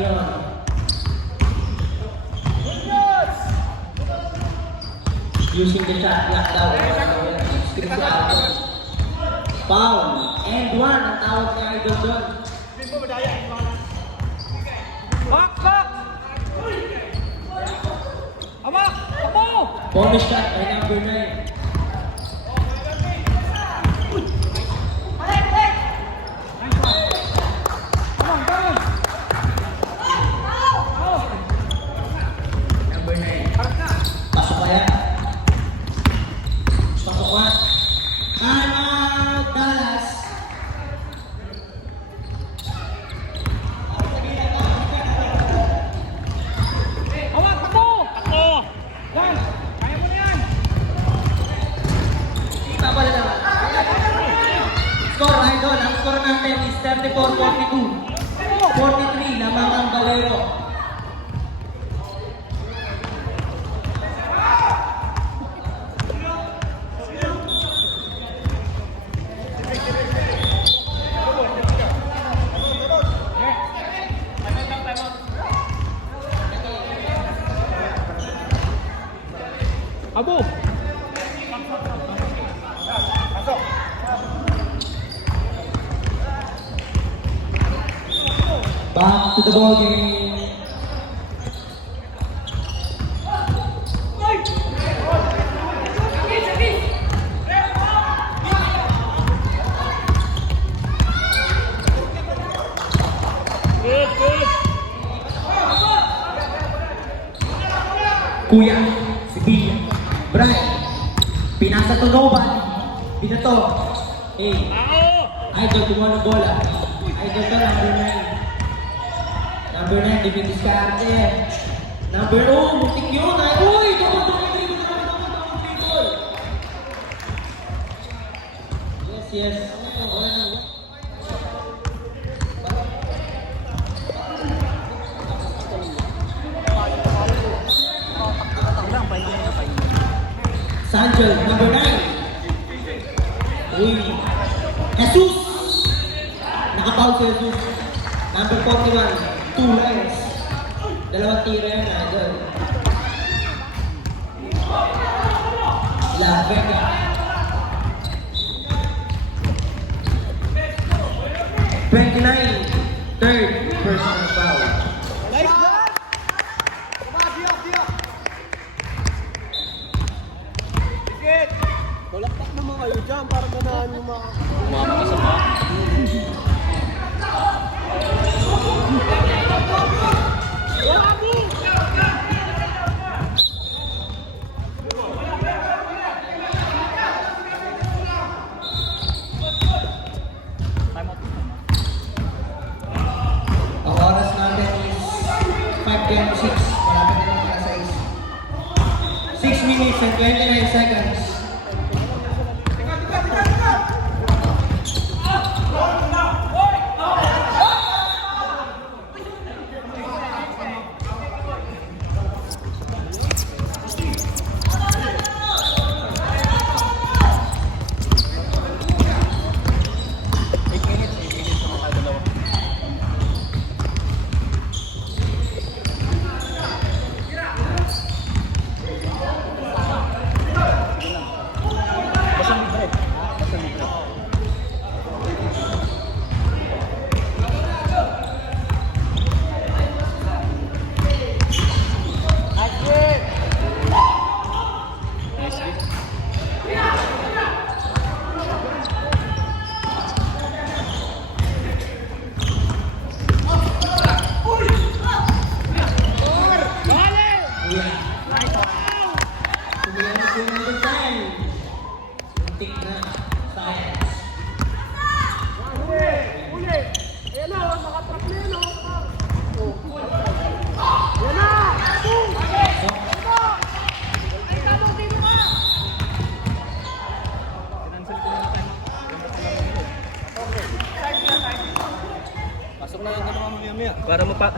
yun. Using the shot clock daw. Script out. Foul. And one ang tawag niya Idol doon. Back! Ama! Amo! Bonus shot by number 9. Number 9. Pasok kaya. Pasok ka. Time out, Dallas. Ama! Amo! Ako! Yan! Kaya mo na yan! Babala naman. Score, Idol. Ang score natin is 34-42. 43 lamang ang Valero. Abo! Back to the ball game. Kuya, si Bill, Brian, pinasa to Novan, pinato, Idol kumuha ng bola, Idol to number 9. Number 9, dimidiskarte. Number 2, muntik yun. Uy, double-double dribble. Yes. Sanjel, number 9. Uy, Jesus. Nakapout si Jesus. Number 41. 2 lines. Dalawang tira yan, Idol. La Vega. Third personal foul. Nice! Balakpak naman kayo dyan para ganahan yung mga... Umama ka sa mga. Ang oras natin is 5:26. Malapit na lang alas 6. 6 minutes and 29 seconds. Para mapa...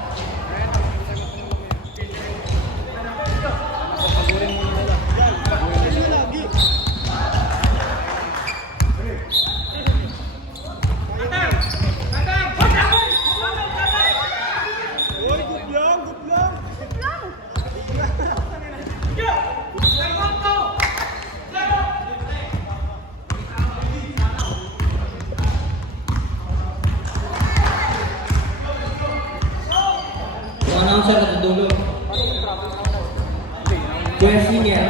Pagurin mo nila. announcer na dulo. Joel Singer.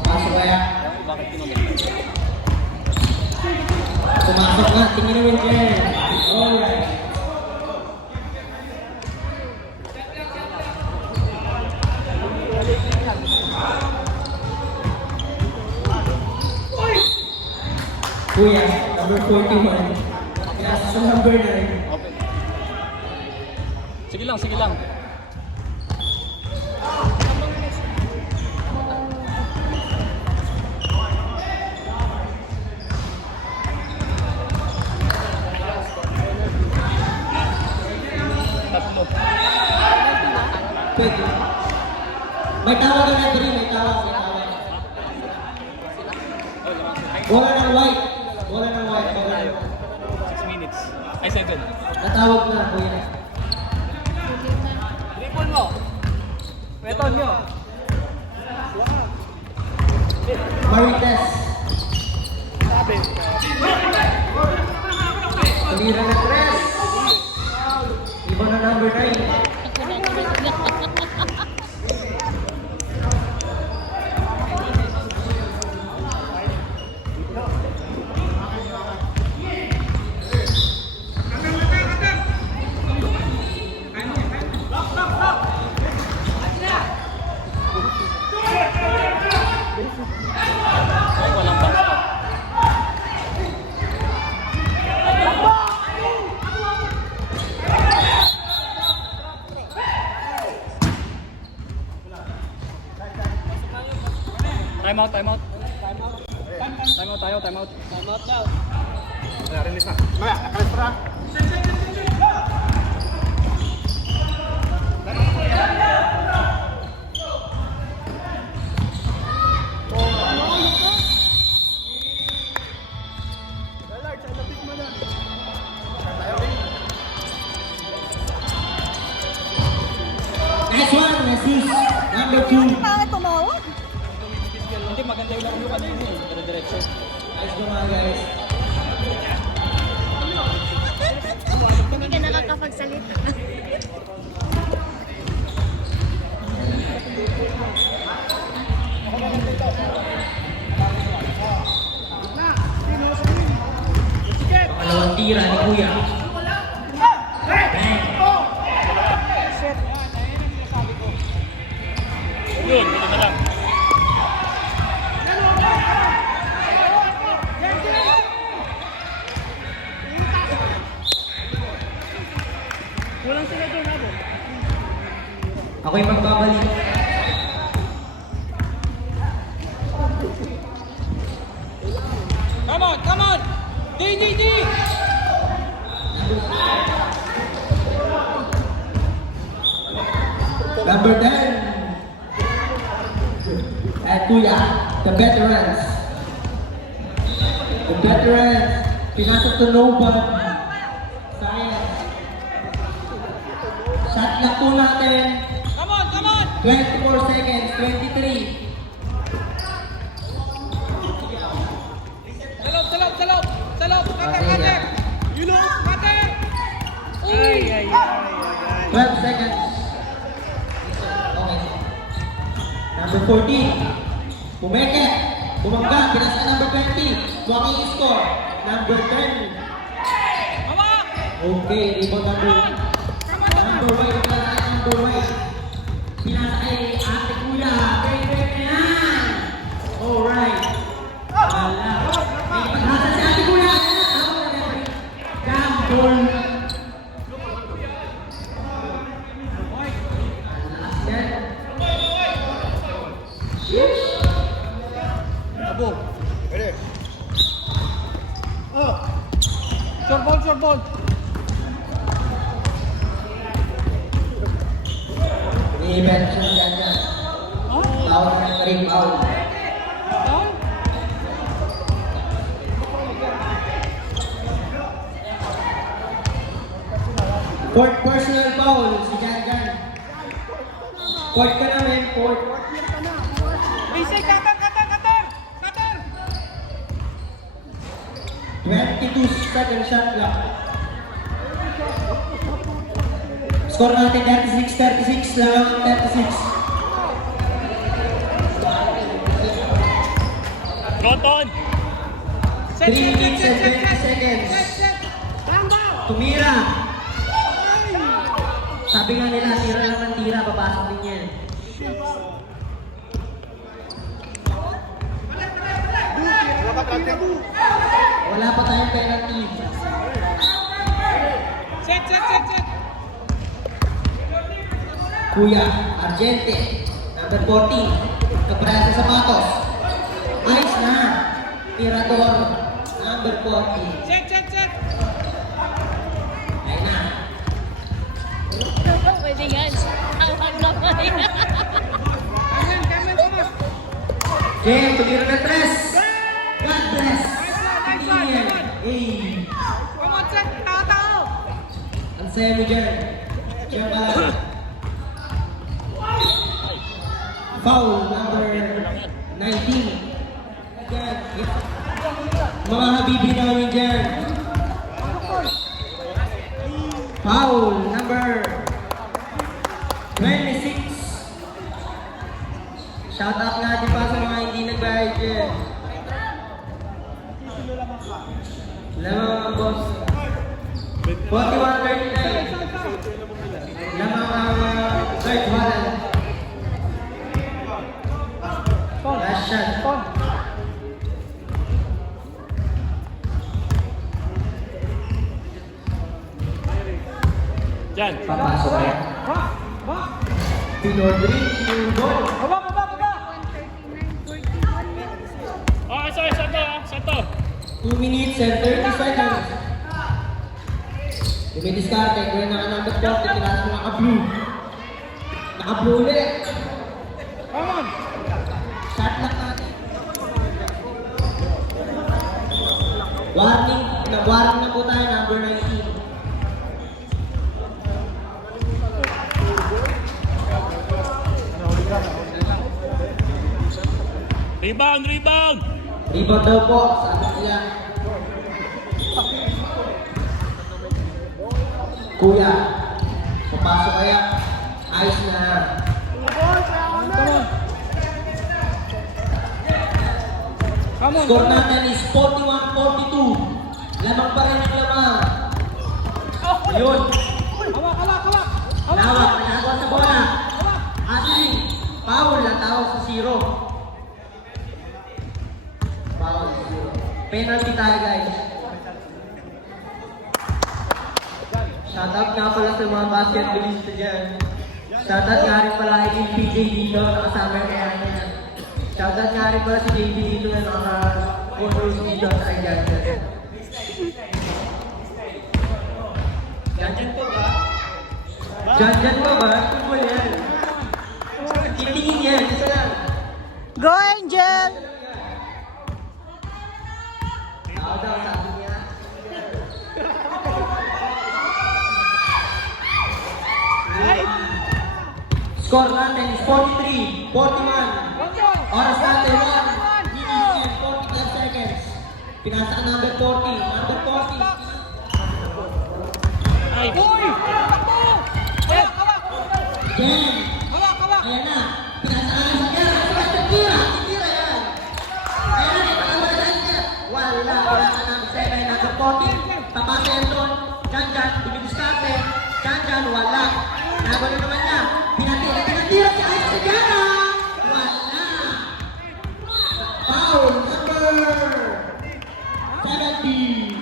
Papasok kaya. Bakit kinumin? Pumasok na. Tingin naman dyan. Alright. Kuya, number 41. Yes, sa number 9. Open. Sige lang, sige lang. Tatlo. Pwede. May tawag na referee, may tawag. Wala ng white. Wala ng white. Wala ng 6 minutes. Ay, 7. Natawag na, kuya. Triple mo. Weton nyo. Marites. Sabi. Tumira na tres. Iba na number 9. Ay, walang basket. Time out, time out. Time out tayo, time out. Time out daw. Wala rin isa. Maya, nakalit pa. Next one, Jesus. Number 2. Bakit tumawag? Hindi, maganda yung laro kanina eh. Dire-diretso. Nice go mga guys. Hindi ka nakakapagsalita. Pangalawang tira ni Kuya. Yun, huli na lang. Kulang sila doon, Abo. Ako'y magbabalik. Come on, come on! D! Number 10. At Kuya, the veterans. The veterans. Pinasok to Noban. Science. Shot na po natin. Come on! 24 seconds. 23. Salop! Cutter! You lose, cutter! Ay! 12 seconds. Okay. Number 14. Pumeke. Bumangga. Pinasa number 20. Walking score. Number 10. Hawak! Okay. Rebound number 1. Number 1. Pinasa number 1. Pinasa kay ate Kuya. Break na yan. Alright. Wala. May paghasa si ate Kuya. Jam ball. Abo. Ready. Short ball. Event siya dyan. Foul na rin, foul. Fourth personal foul, si Jan Jan. Fourth ka namin, fourth. Basic, cutter! 22 second shot clock. Score natin 36-36 lang. 36. Roton! 3 minutes and 20 seconds. Tumira. Sabi nga nila, tira lang ng tira, papasok din yan. Wala pa tayong penalty. Kuya, Argente, number 14, Cabrera sa sapatos. Ayos na, Tirador, number 14. Ayun na. Pwede yan. Ang kamay. Jem, tumira na 3. God bless. Tingin. Hey. Ang saya mo dyan. Jem ka lang. Foul number 19. Yan. Mga habibi namin dyan. Foul number 26. Shout out natin pa sa mga hindi nagbayad dyan. Lamang ang boss. 41-39. Lamang ang third one. Last shot. Diyan! Papasok kaya. Pinodri, pinodol. 2 minutes and 30 seconds. Dumidiskarte, kung yung naka-number 40, kinasa mo naka-blue. Naka-blue ulit. Shot lock natin. Warning na po tayo, number 19. Rebound! Rebound daw po, sabi nila. Kuya, papasok kaya. Ayos na. Score natin is 41-42. Lamang pa rin ang lamang. Yun. Nawak, nagagawa sa bola. Asling, foul, ang tawag sa 0. Foul, 0. Penalty tayo, guys. Shoutout nga pala sa mga basketballista dyan. Shoutout nga rin pala kay PJ dito, nakasama kaya niya. Shoutout nga rin pala si JB dito na naka-photos dito sa kanya. Diyan po ba? Diyan po ba? Tungkol yan. Titingin yan, isa lang. Go, Angel! Tao daw, sabi niya. Score natin is 43, 41. Oras natin 1 minute and 45 seconds. Pinasa ang number 40. Number 40. Jen. Ayan na. Pinasa ang number 40. Tira yan. Ayan na, ipakawala sa akin. Wala. Pinasa ang number 7. Number 40. Tapasa yan doon. Dyan. Dumidiskarte. Dyan. Wala. Nabalo naman niya. Pinatira si Alex Sagana. Wala. Foul number 70.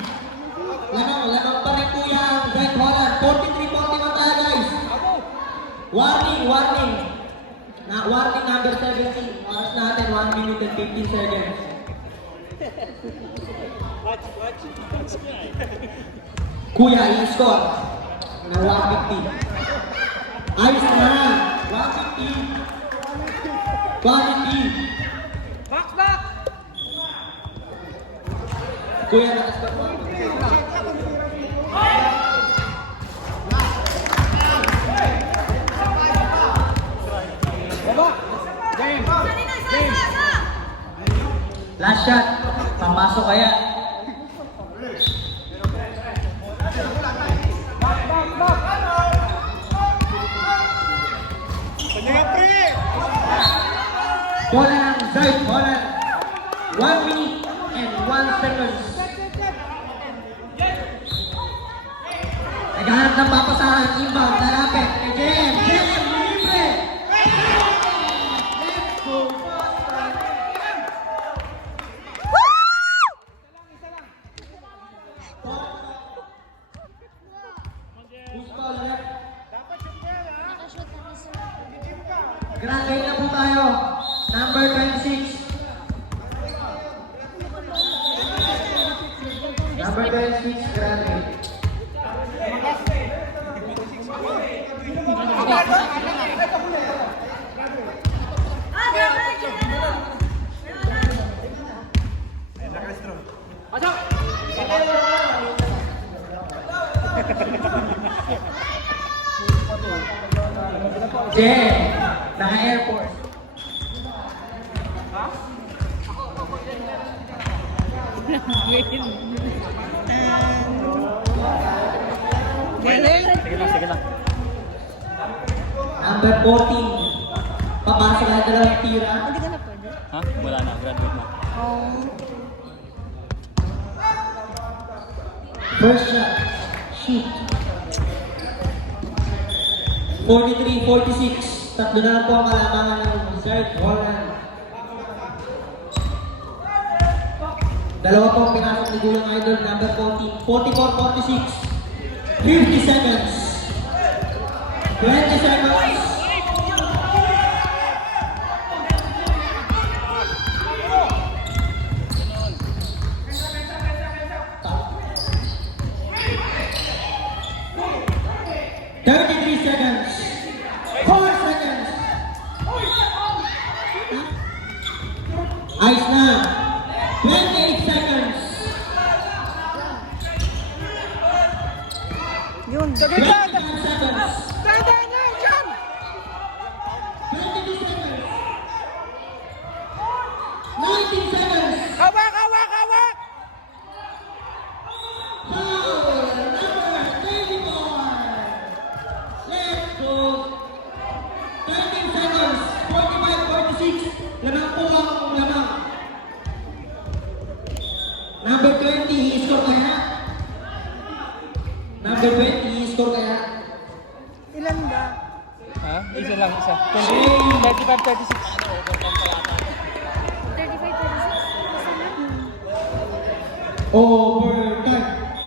Lamang pa rin po yung Red Holland. 43-41 tayo, guys. Warning. Warning number 17. Oras natin 1 minute and 15 seconds. Kuya, i-score na 150. Ayos na! 150! Quality! Back! Kuya, nakascore mo. Last shot. Papasok kaya. Bola ng Zayt Holland. 1 minute and 1 seconds. Naghahanap ng papasahan, inbound, lalapit. Kay Jem, libre! Let's go! Push ball left. Grand lane na po tayo. Number 26. Number 26, grand lane. Jen, naka-airport. Sige lang. Number 14. Papasok na dalawang tira. Hindi ka na pwede. Ha? Wala na, graduate na. First shot. Shoot. 43-46. Tatlo na lang po ang kalamangan ng Zayt Holland. Dalawa po ang pinasok ni Gulang Idol. Number 14. 44-46. 50 seconds. 20 seconds. Seconds. 4 seconds. Ice na. 28 seconds. Yun. 21 seconds. 22 seconds. 19 seconds. Hawak, hawak, hawak! Foul number 34. Let's go. 13 seconds. 45-46. Lamang po ang lamang. Number 20, i-score kaya? Number 20, i-score kaya? Ilan ba? Ha? Isa lang, isa. 35-36. 35, 36? Overtime.